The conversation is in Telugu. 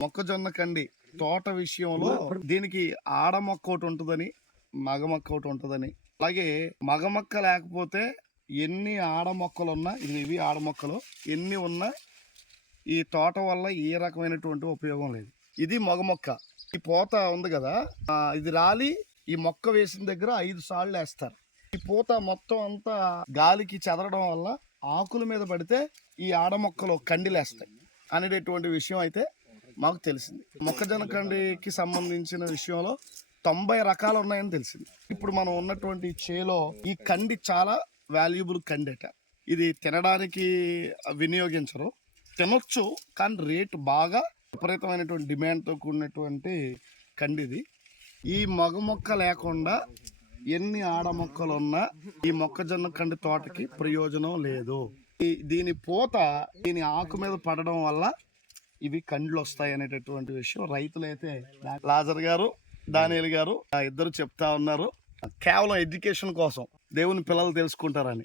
మొక్కజొన్న కండి తోట విషయంలో దీనికి ఆడ మొక్క ఒకటి ఉంటుందని, మగ మొక్క ఒకటి ఉంటుందని, అలాగే మగ మొక్క లేకపోతే ఎన్ని ఆడ మొక్కలు ఉన్నా, ఇవి ఆడ మొక్కలు ఎన్ని ఉన్నా ఈ తోట వల్ల ఏ రకమైనటువంటి ఉపయోగం లేదు. ఇది మగ మొక్క. ఈ పూత ఉంది కదా, ఇది రాలి ఈ మొక్క వేసిన దగ్గర 5 సార్లు వేస్తారు. ఈ పూత మొత్తం అంతా గాలికి చెదరడం వల్ల ఆకుల మీద పడితే ఈ ఆడ మొక్కలు కండిలేస్తాయి అనేటటువంటి విషయం అయితే మాకు తెలిసింది. మొక్కజొన్న కండికి సంబంధించిన విషయంలో 90 రకాలు ఉన్నాయని తెలిసింది. ఇప్పుడు మనం ఉన్నటువంటి చేలో ఈ కండి చాలా వాల్యుబుల్ కండి అట. ఇది తినడానికి వినియోగించరు, తినొచ్చు, కానీ రేటు బాగా విపరీతమైనటువంటి డిమాండ్తో కూడినటువంటి కండిది. ఈ మగ మొక్క లేకుండా ఎన్ని ఆడ మొక్కలు ఉన్నా ఈ మొక్కజొన్న కండి తోటకి ప్రయోజనం లేదు. దీని పూత దీని ఆకు మీద పడడం వల్ల ఇవి కండ్లు వస్తాయి అనేటటువంటి విషయం రైతులైతే లాజర్ గారు, దానియేల్ గారు ఇద్దరు చెప్తా ఉన్నారు. కేవలం ఎడ్యుకేషన్ కోసం, దేవుని పిల్లలు తెలుసుకుంటారని.